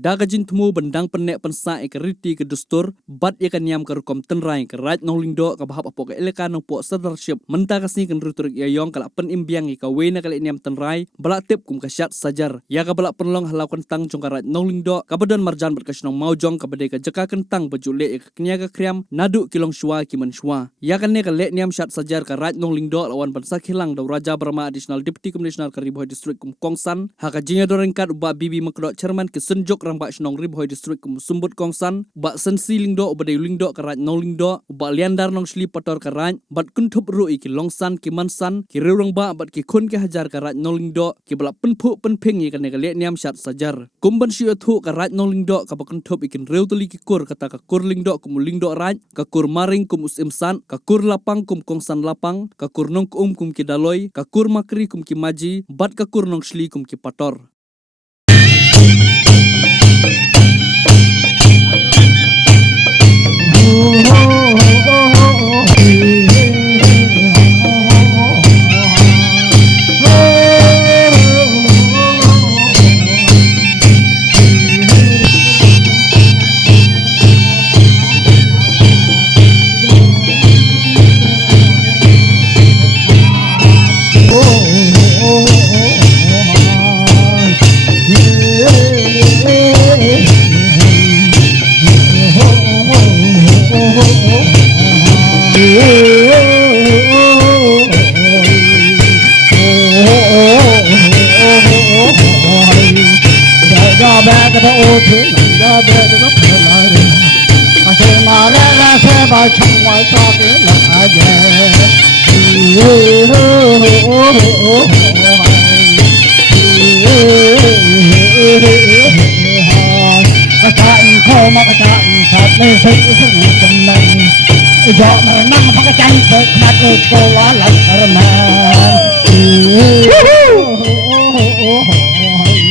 daga jintmu bendang penek pensa ekeriti ke dustur bat yakan yam ke rukom tenrai ke raj nong lindo ke bahap apok eleka nong pok sedership menta kasni kan ruturik yayong kalak pen imbiang ika wena kali niam tenrai balak tip kum kasyat sajar ya ka balak penlong halau kentang jong raj nong lindo kabadan marjan berkasnong maujong kabade ka jeka kentang bajule ek kniaga kriam nadu kilong shwa kiman shwa ya kan ne ka le niam syat sajar ka raj nong lindo lawan pensa hilang daw raja Brahma additional deputy commissioner ka Riboy district kum Kongsan haka jinya dorengkat ba bibi makdok chairman ke senjok rambak snong Riboy district kum sumbut Kongsan ba sensi lingdo ubade lingdo ka raj nong lindo ba liandar nong shli pator ka raj bat kuntup ru iki longsan ki mansan ki reurang ba bat ki khun ke hajar ka raj nong lindo ki bala penphu penping ye kan ne le niam syat sajar kumban shi thu ka raj nong lindo ka ba kuntup ikin reu tuli ki kur kata ka kur lingdo kum lingdo raj ka kur maring kum usimsan ka kur lapang kum Kongsan lapang ka kur nong kum ki daloi ka kur makri kum ki maji bat ka kur nong shli kum ki pator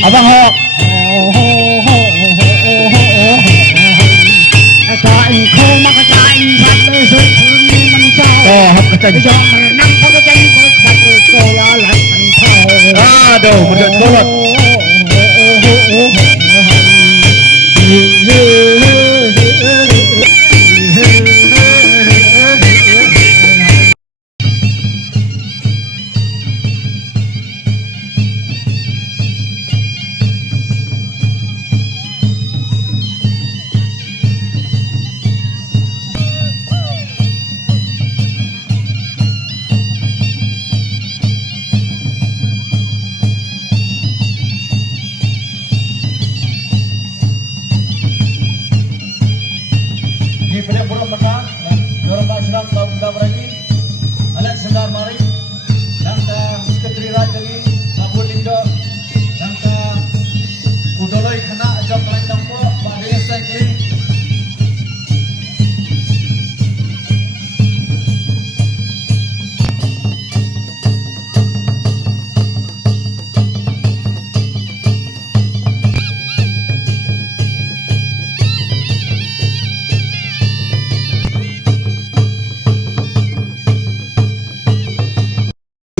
Abang Hok kacain ko makacain patay sa kunin ng sao hap kacain jo nang pagkacain ko sa ko lalay ang tao aduh betul banget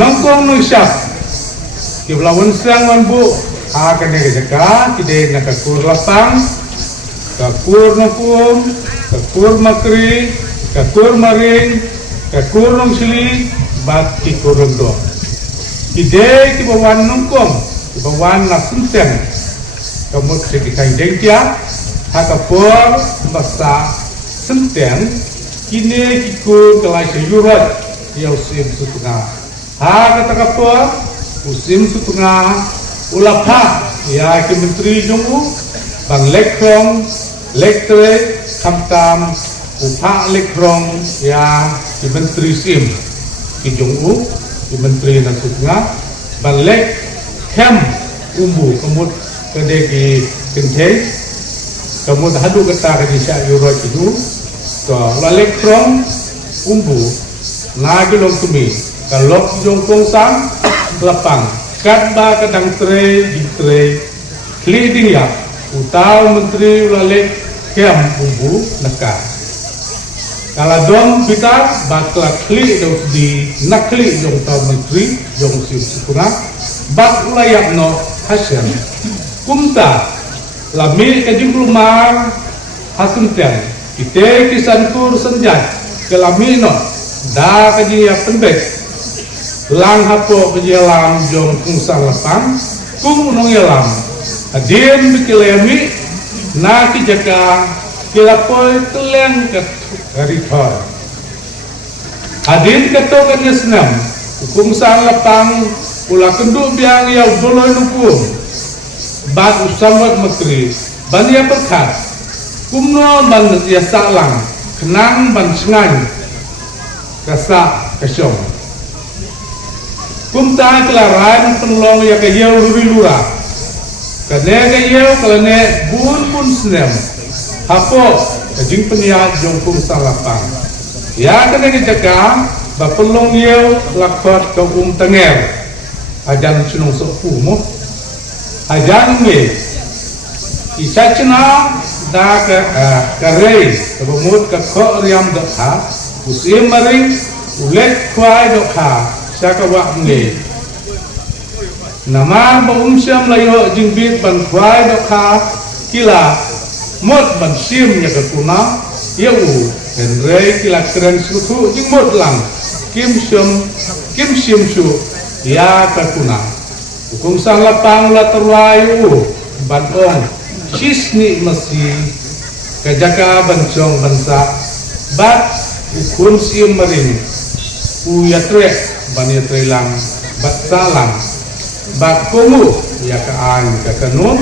Langkong nusyap ki belawan sang wan bu akan ke jaka kide nak kur lapang ka kur nakum ka kur makri ka kur maring ka kur nong sili bat ki kur do kide ki bawan nungkong ki bawan na sunten kamut se ki kai dengtia haka por basa sunten kine ki kur kelai sayurat yau sim sutuna ha kata kapur musim setengah ulapha ya ke menteri jonggu bang lekrong lektre kamtam upha lekrong ya ke menteri sim ke jonggu ke menteri nan setengah bang lek kem umbu kemud kede ke kente kemud hadu kata ke disya yuro itu so la lekrong umbu lagi long tumi kalau jong Kongsan lapang kadba kadang tre di tre leading ya utau menteri ulale kem umbu neka kalau dom kita bakla kli dong di nakli jong tau menteri jong sim sepuna bak ulayak no hasil kumta lami kajing lumar hasuntian kita kisankur senjat kelami no da kaji ya pendek lang hapo kaji lam jong kungsang lapang kung unong yalam adin bikilemi na kijaka kilapoy teleng ke ritor adin katokan yasnam kungsang lapang ula kendu biang ya doloy nukum bat usamot makri ban ya berkat kumno ban ya salang kenang ban sengai kasa kasyong kumta kelaran penlong ya kayau luri lura kane kayau kalane bun senem hapo kajing peniat jongkung salapang ya kane kejaka bapelong yau lakot ke tenger ajan sunung sopu mo ajan me isa cina da ke karei kebumut ke ko riam dokha usim maring ulet kwai dokha saka wa nge nama ba syam layo jingbit ban kwai dokha kila mot ban sim nya ke kuna yau henrei kila keren suku jingmot lang kim sim su ya ke kuna kung sang lapang la terwayu ban ong sisni masih kajaka bancong bansa bat ukun sium maring uyatre banyatre lang bat salang bat komu ya kaan kakanun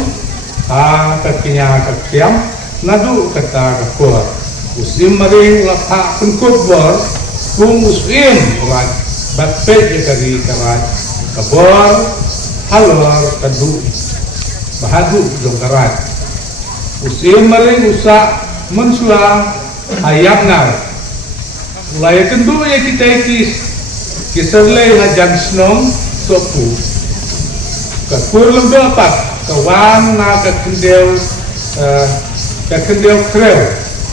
kakinya kakiam nadu kata kakor usim maring lakha penkubor kung usim rat bat pe ya kari karat kabor halor kadu bahadu jongkarat usim maring usa mensua ayam nar mulai kendu ya kita kisarle hajan snong sopu kakur lembe apat kawan na kakendeu kreu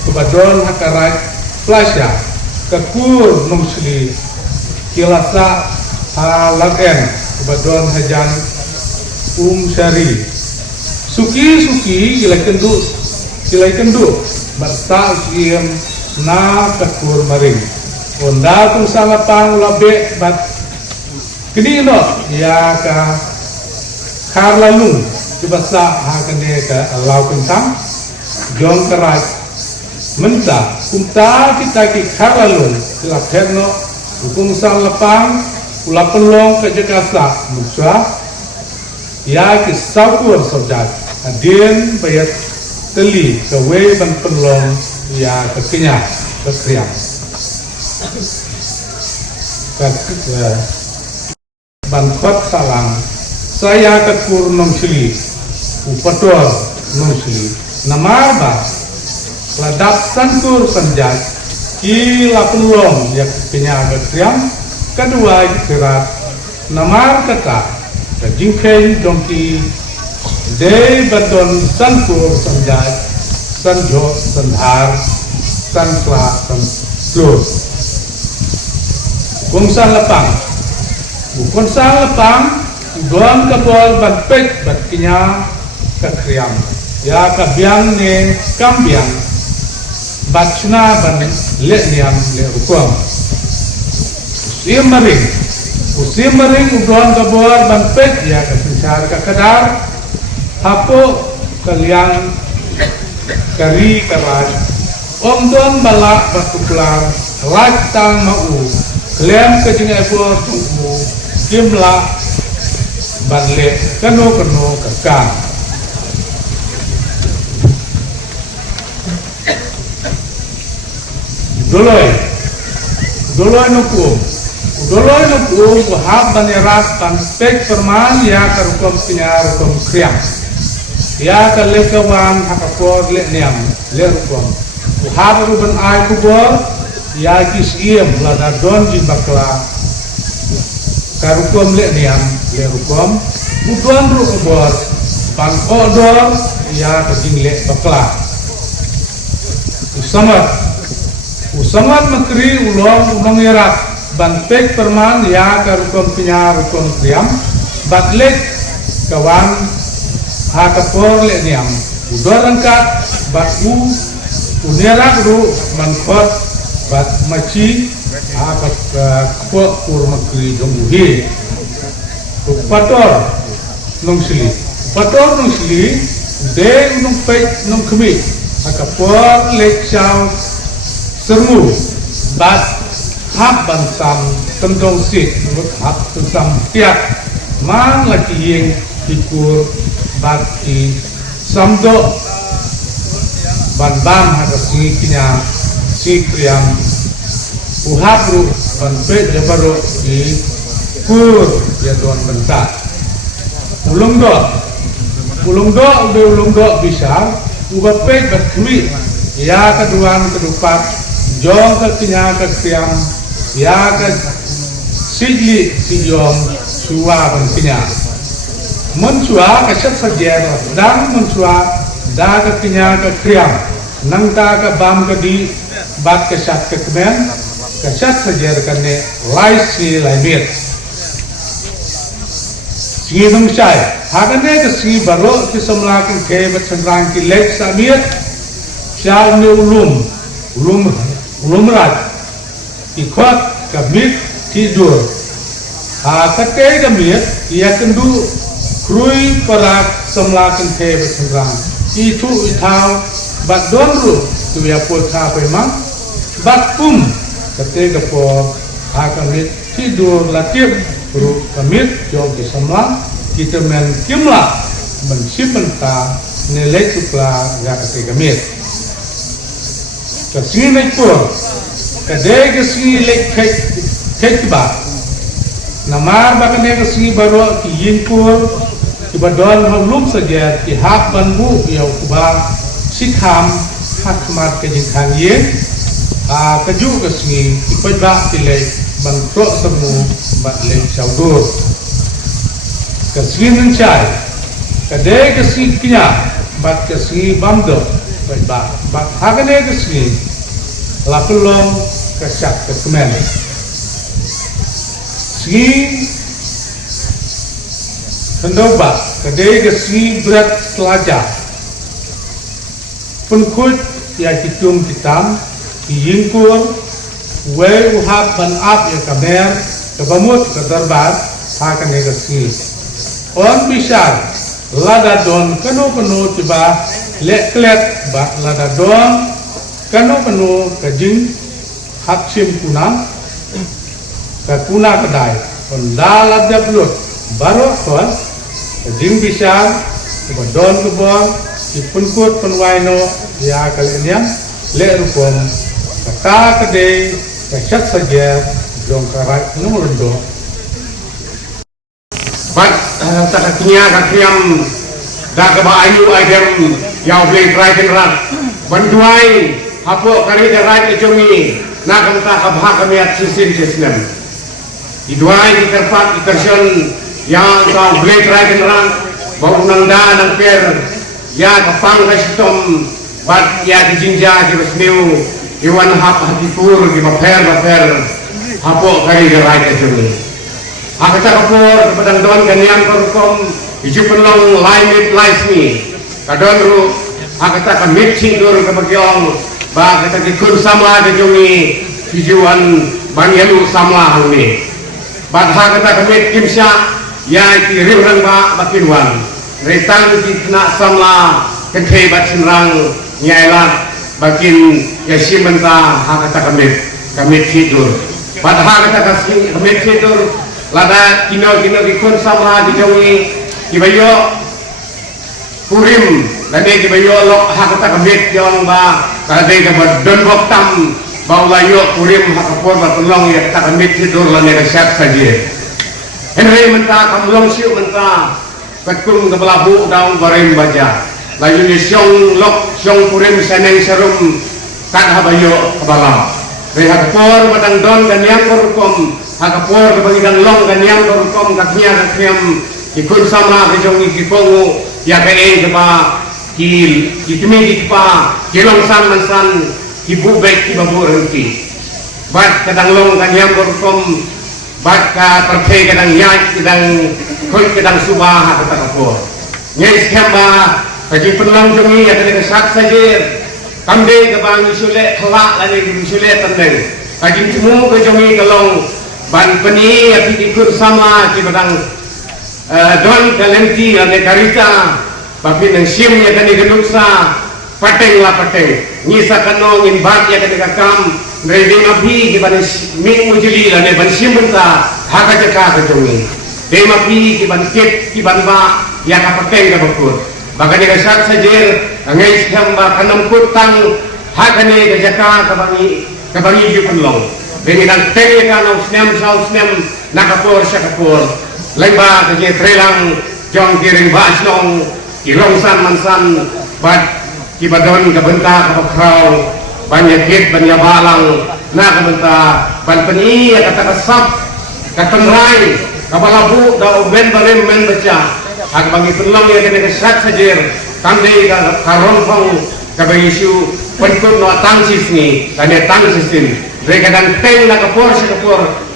kebadon hakarat plasya kakur nungsli kilasa halaken kebadon hajan syari suki kilai kendu berta usim na kakur maring onda kung sama pang labe bat kini no ya ka karlalung dibasa hakane ka alau kentang jong kerat menta kumta kita ki karlalung dilapet no kung sang lapang ula pelong ke jakasa musa ya ki saukur sojat adin bayat teli kewe ban pelong ya kekenya kekriam ban kot salang saya kekur nong sili upatol nong sili namar ba ladap sankur sanjat ki lapulong ya kekenya kekriam kedua kerat namar kata kajingkeng dongki de baton sankur sanjat sanjo sandhar sankla sanslur kongsan lepang kongsan lepang doang kabol ban pek bat kinya kakriam ya kabiang ne kambiang bat suna ban le niam le ukom usim maring doang kabol ban pek ya kasensar kakadar hapo kalian kari karat om don balak batuklar lactang mau klem kejeng ebo tuku kimla banle kano kakang doloy nukum kuhab banerat tanpek perman ya karukom pinya rukom kriam ya kalekawan hakapor le niam le rukom kuhab ruben ay kubor ya kisiem lada don jimbakla karukom le niam le rukom bukan rukubor pan odor ya kajing le bakla usamat makri ulong erat ban pek perman ya karukom pinya rukom kriam batlek kawan hakapor le niam udor angkat bat unerak ru mankot bat maci apa kuat kurma kiri donghi pator nong sili de nong pek nong kemi akapor lek chau sermu bat hap bansam tentong sit hap bansam tiak mang laki yeng ikur bat i samdo ban bam hada singi kinya si kriam uhapru ban pe jabaro i kur ya tuan bentar ulung do bisa ubah pe bat kemi ya keduan kedupat jong ke kinya ke kriam ya ke sigli sijong suwa ban kinya Mensua keset saja, dan mensua dah kekinya ke kriam, nangta ke bam ke di bat kesat ke kemen, keset saja kene laisi laimir. Singi nungsai, hagane ke singi baru ke semlakin ke bercendrang ke lek samir, sial ni ulum rat, ikut kamit tidur. Kete kamit ia kendu krui perak semlakin ke bercendrang itu itau bat donru tu ya pulsa memang bat ketika por akamit tidur latih ru kamit jom di semlang kita men kimla mensimenta nilai supla ya ketika kamit kesini pur kedai kesini lek kek bat nama bakane kesini baru kiyinpur Ibadon halum saja di hak banbu yang kubah sikham hakmat kejengkang ye keju kesini ipajak tilai bangkrok semu batlek caudur kesini mencai kadai kesini kinya bat kesini bamdo ipajak bat hakane kesini lapelong kesak kekemen sini Hendoba, kedai kesini berat selajah. Penkut ya hitung hitam, hiyingkur, we uhap ban ap ya kamer, kebamut kedarbat, hakan ya kesini. On bisar, lada don kanu tiba lek bat lada don kanu kajing haksim kunang, kakuna kedai, ondala jablut, baru kon Jing bisa, don kebon, ipunkut penwaino, ya kalian le rukom, kata kedai, kecat saja, dong karat nomor do. Bat sakatnya kakiam, dah kebayu ayam, yang boleh try kenrat, bantuai, apa kali terai kejongi, nak kata kabah kami sisin sisnem. Iduai di tempat ikerson yang kau boleh try kenran bau nangda nang per ya kapang kastom bat ya dijinja di resmiu iwan hap hatipur di maper hapo kari gerai kecuni akata kapur kepadang don kanian korkom iju penlong laimit laismi kadon ru akata kamit cindur kebagiong ba kata dikun sama kecuni ijuan banyalu sama hangni bat hakata kamit kimsya ya kirim rang ba bakinwan retang kitna samla kenthe bat sinrang nyailat bakin yasim menta hakata kamit tidur padahal kata kamit tidur lada kino dikun samla dijawi kibayo purim lade kibayo lok hakata kamit jong ba kade ka don boktam baulayo purim hakapor batulong ya kamit tidur lane resep saja Henry menta kamulong siu menta ketkung kebelabu daun barem baja layu ni siong lok siong purim seneng serum kan habayo kebala rehat por badang don kanyang korkom hakapor kebagidan long kanyang korkom kakinya ikun sama kejong ikipongu ya kee keba kitimi kipa kilong san mansan ibu baik kibabu renti bat kadang long kanyang korkom Baka percaya kadang nyai kadang koi kadang subah kata kapur. Nyai skema kaji pelang jongi ya kena kesak saja kamde ke bang isule kelak lagi isule tendeng kaji temu ke jongi kelong ban peni ya ikut sama ki badang don kalenti ane karita bapi nang sim ya kena genuksa pateng lah pateng ngisa kanong imbat ya kena kakam Redi mapi ki ban min mujuli la ne ban simbenta haka jaka ka jongi de mapi ki ban ket ki ban ba ya ka pateng ka bakur baka ni ka sak sajer angai siam ba kanam kutang haka ne ka jaka ka bangi ju penlong de dan teng ka no snem sau snem nakapor syakapor laiba ka je trelang jong kiring ba slong ilong san mansan bat ki badon ka benta ka bakrau banyak hit banyak balang nak benta ban peni kata kasap katenrai kabalabu da uben barem men baca ag bangi penlong ya kena kesat sajer kamde ka karonfong ka bangisu penkut no tangsis ni kane tangsisin re kadang teng na kapor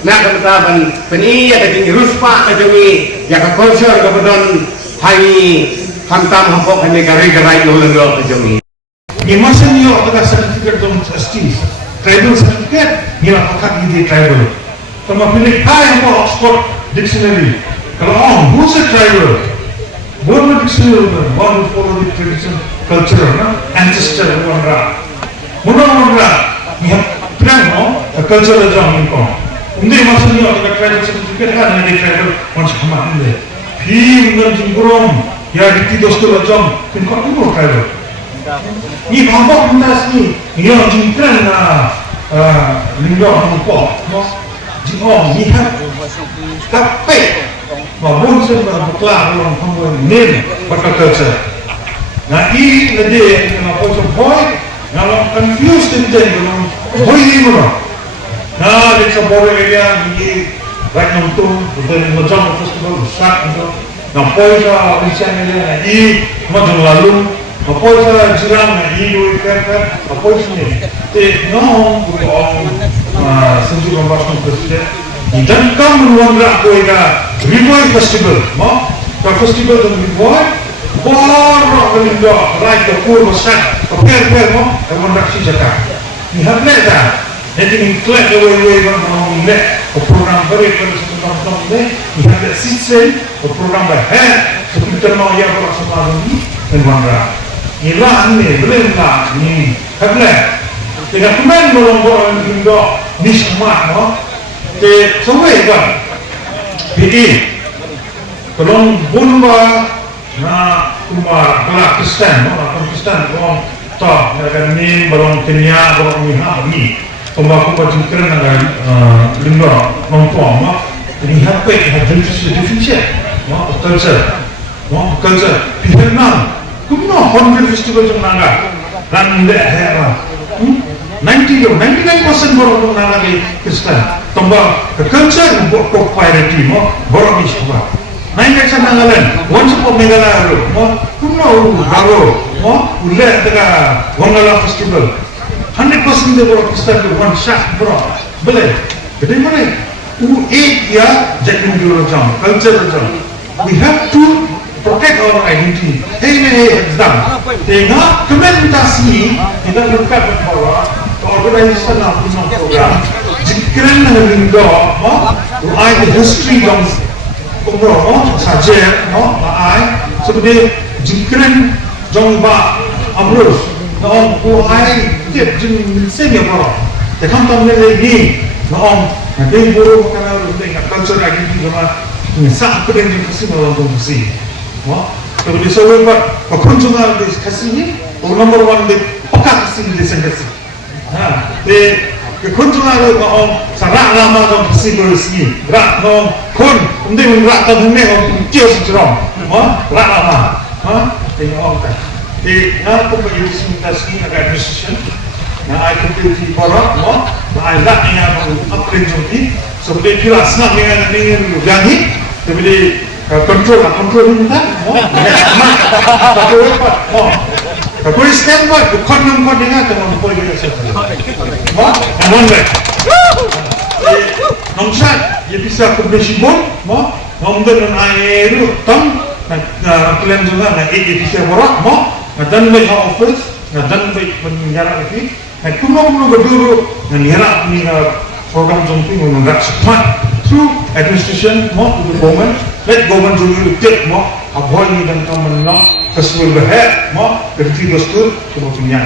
nak benta ban peni ya ka ruspa ka jongi ya ka konsor ka bodon hai hantam hapok kane garai no lendo ka jongi Imasan yo ada sertifikat dong ST, tribal certificate, ni lah pakat ini tribal. Tama pilih kaya mo Oxford Dictionary. Kalau who's a tribal? Born a dictionary, one who follow the tradition, culture, ancestor, one ra. Muna, ni plan no, a culture aja ni ko. Undi imasan yo ada tribal certificate kan ni tribal once kama inde. Pi undan jingkurom, ya dikti dostol aja, tin ko tu tribal. Ni kampung mendas ni, yang jingkran na lingkar nampak, jingong ni hat, kapek, babon sebab berkelar orang kampung ni berkultur. Nah ini lagi kenapa boy, kalau confused jadi orang boy ni mana? Nah dia seboleh dia ni baik nonton, betul macam festival besar itu. Nah boy saya bincang dia ni macam lalu. Apa saya jirang na ibu ikan apa ini? No, bukan sentuh gambar presiden. Dan kamu meluangkan koina Rivoy Festival, ma? Festival dan Rivoy, baru kalindo, right ke pur besar, per ma, kamu nak si jaka. Ni hamle dah. Jadi mengklaim away orang net, program baru kalau ni, ni ada sistem, program baru, seperti mana yang orang semua ini, dan mana. Ilah ni, belum lah ni, habis. Dengan kemen melonggar Indo ni semua, no. Te semua kan. Jadi, kalau bunga na kumar kelak Kristen, no, Kristen, orang tak mereka ni balong Kenya, balong ni, pembaku baju keren dengan Indo nombor, no. Ini apa? Ini definisi, no, culture, Vietnam. Kumno Hornbill Festival jom naga dan hera 99% borong naga di Kristen tambah ke culture buat priority mo borong iswa 9% nagalan once upon megala mo kumno garo mo ulle tega Wangala Festival 100% de borong Kristen one shot bro boleh jadi mana ya jadi dulu jam culture jam we have to protect our identity. Hey, exam. Tengah komentasi kita lekat bahwa organisasi nak punya program. Jika nak rindu, ada history yang umroh saja, ada seperti jika jom ba amrus, ada tiap jenis seni apa. Jangan tahu lagi, nanti baru makan dengan culture identity sama sah penting kasih malam tu Kalau disebut kekunjungan di kasih nomor 1 di pekat kasih di sana. Di kekunjungan itu sarak lama dalam kasih bersih. Rak nom kun, mungkin rak tahun ni jauh sejarah. Rak lama. Tengok kan. Di aku bagi kasih agak decision. Nah, aku pilih barat. Nah, rak ni yang upgrade jadi. Seperti kira senang dengan gangi. Tapi control ini tak? Tapi apa? Tapi standby, bukan nampak dengan teman boleh kita sebut. Namun baik. Nomsat, ia bisa kombinasi bon, namun dengan air tam klaim juga na edisi warak mo dan may office dan may menyara ini kuno berduru menyara ni program jompi menganggap cepat through administration mo to the government let government dulu take mo avoid ni dan kamu menang kesulitan mo dari dastur kemudian